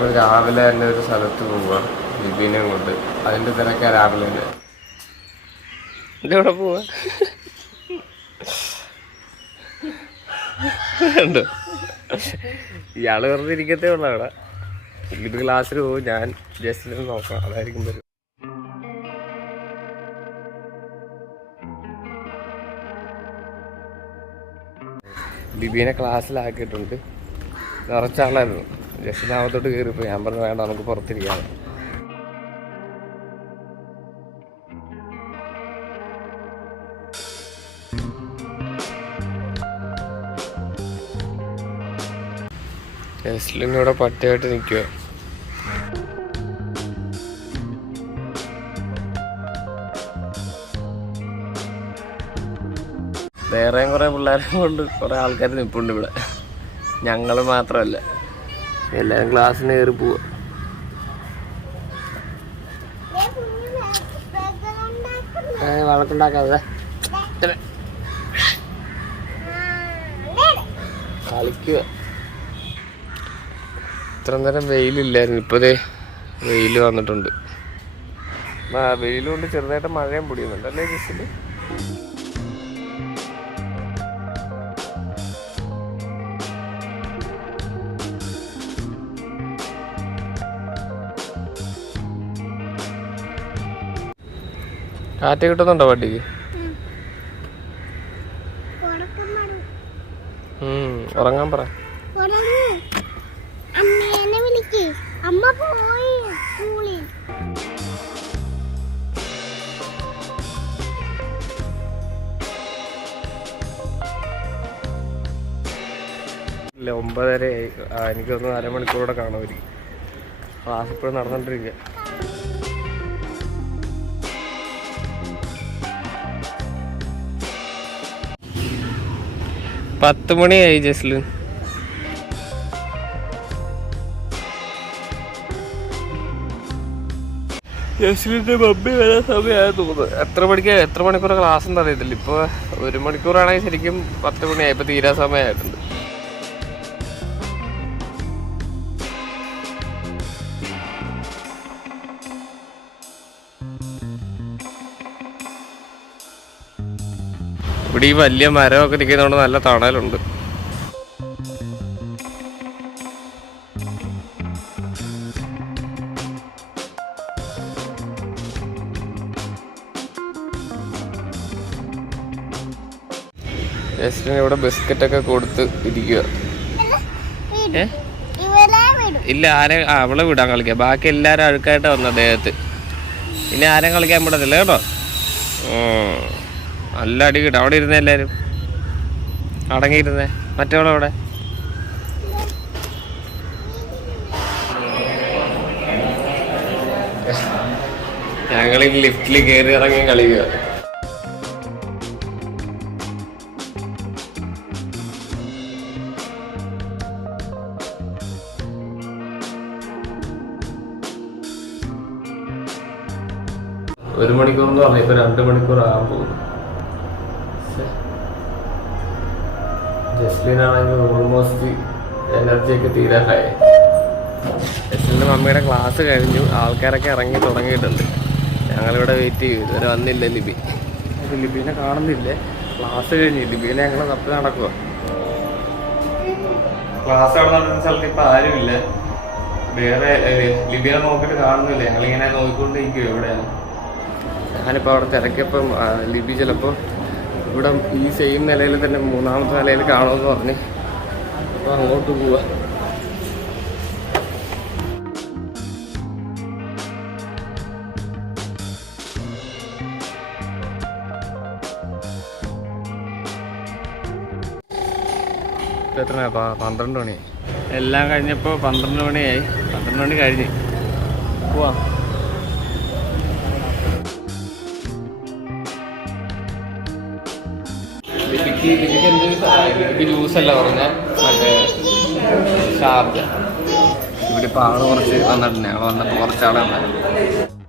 ഞങ്ങൾ രാവിലെ തന്നെ ഒരു സ്ഥലത്ത് പോവുക ലിബീനെ കൊണ്ട്. അതിൻ്റെ തിരക്കാ രാവിലെ തന്നെ. ഇതെവിടെ പോവാ ഉണ്ടോ? ഇയാള് വെറുതെ ഇരിക്കത്തേ ഉള്ളു അവിടെ. ഇത് ക്ലാസ്സിൽ പോകും, ഞാൻ ജസ്റ്റ് നോക്കാം, അതായിരിക്കും വരും. ലിബീനെ ക്ലാസ്സിലാക്കിയിട്ടുണ്ട്. നിറച്ചാളായിരുന്നു. ജസ്റ്റിനകത്തോട്ട് കയറിപ്പോയി. ഞാൻ പറഞ്ഞു വേണ്ട, നമുക്ക് പുറത്തിരിക്കാം. ജസ്ലിനിവിടെ പട്ടിയായിട്ട് നിൽക്കുക. വേറെയും കുറേ പിള്ളേരെ കൊണ്ട് കുറേ ആൾക്കാർ നിൽപ്പുണ്ട് ഇവിടെ. ഞങ്ങൾ മാത്രമല്ല, എല്ലാവരും ക്ലാസ്സിന് കയറി പോവുക. വഴക്കുണ്ടാക്കാതെ കളിക്കുക. ഇത്ര നേരം വെയിലില്ലായിരുന്നു, ഇപ്പോഴേ വെയിൽ വന്നിട്ടുണ്ട്. വെയിൽ കൊണ്ട് ചെറുതായിട്ട് മഴയും പൊടിയുന്നുണ്ട് അല്ലേ ജസ്റ്റിൽ? കാറ്റ് കിട്ടുന്നുണ്ടോ വണ്ടിക്ക്? ഉറങ്ങാൻ പറ. ഇല്ല, 9:30. എനിക്കൊന്ന് അരമണിക്കൂറൂടെ കാണുമായിരിക്കും. ക്ലാസ് ഇപ്പോഴും നടന്നുകൊണ്ടിരിക്കുക. 10 മണിയായി ജസ്ലിൻ. ജസ്ലിൻ്റെ മമ്മി വരാൻ സമയമായി തോന്നുന്നു. എത്ര മണിക്കൂർ ക്ലാസ് എന്ന് അറിയത്തില്ല. ഇപ്പോൾ 1 മണിക്കൂറാണെങ്കിൽ ശരിക്കും 10 മണിയായി. ഇപ്പോൾ തീരാ സമയമായിട്ടുണ്ട്. ഇവിടെ ഈ വലിയ മരമൊക്കെ നിൽക്കുന്നതുകൊണ്ട് നല്ല തണലുണ്ട്. ജസ്റ്റിന് ഇവിടെ ബിസ്ക്കറ്റൊക്കെ കൊടുത്ത് ഇരിക്കുക. ഇല്ല, അവളെ വിടാൻ കളിക്കാം. ബാക്കി എല്ലാവരും അഴുക്കായിട്ട് വന്ന അദ്ദേഹത്ത്. ഇനി ആരും കളിക്കാൻ വിടത്തില്ല കേട്ടോ. നല്ല അടി കിട്ടും. അവിടെ ഇരുന്നേ, എല്ലാവരും അടങ്ങിയിരുന്നേ. മറ്റവളവിടെ ഞങ്ങൾ ലിഫ്റ്റിൽ കയറി ഇറങ്ങി കളിക്കുക. ഒരു മണിക്കൂറെന്ന് പറഞ്ഞു, ഇപ്പൊ 2 മണിക്കൂർ ആകാൻ പോകുന്നു. ജസ്ലിനാണെങ്കിൽ ഓൾമോസ്റ്റ് എനർജിയൊക്കെ തീരാറായി. ജസ്ലിൻ്റെ മമ്മിയുടെ ക്ലാസ് കഴിഞ്ഞു. ആൾക്കാരൊക്കെ ഇറങ്ങി തുടങ്ങിയിട്ടുണ്ട്. ഞങ്ങളിവിടെ വെയിറ്റ് ചെയ്യും. ഇതുവരെ വന്നില്ല ലിബി. ലിബീനെ കാണുന്നില്ലേ? ക്ലാസ് കഴിഞ്ഞു. ലിബീനെ ഞങ്ങൾ തപ്പി നടക്കുക. ക്ലാസ് അവിടെ നടക്കുന്ന സ്ഥലത്ത് ഇപ്പം ആരുമില്ല. വേറെ ലിബീനെ നോക്കിയിട്ട് കാണുന്നില്ല. ഞങ്ങളിങ്ങനെ നോക്കിക്കൊണ്ടിരിക്കും എവിടെയാണ്. ഞാനിപ്പോൾ അവിടെ തിരക്കിയപ്പം ലിബി ചിലപ്പോൾ ഇവിടെ ഈ സെയിം നിലയിൽ തന്നെ 3ാമത്തെ നിലയിൽ കാണുമെന്ന് പറഞ്ഞ് അപ്പോൾ അങ്ങോട്ട് പോവാ. ഇപ്പം എത്രയാണ്? 12 മണിയായി. എല്ലാം കഴിഞ്ഞപ്പോൾ 12 മണിയായി. 12 മണി കഴിഞ്ഞ് പോവാം. എനിക്ക് ജ്യൂസല്ല പറഞ്ഞ മറ്റേ ഷാർജ. ഇവിടെ ഇപ്പോൾ ആള് കുറച്ച് വന്നിട്ടുണ്ട്. ഞങ്ങൾ വന്നപ്പോൾ കുറച്ചാളെ വന്നത്.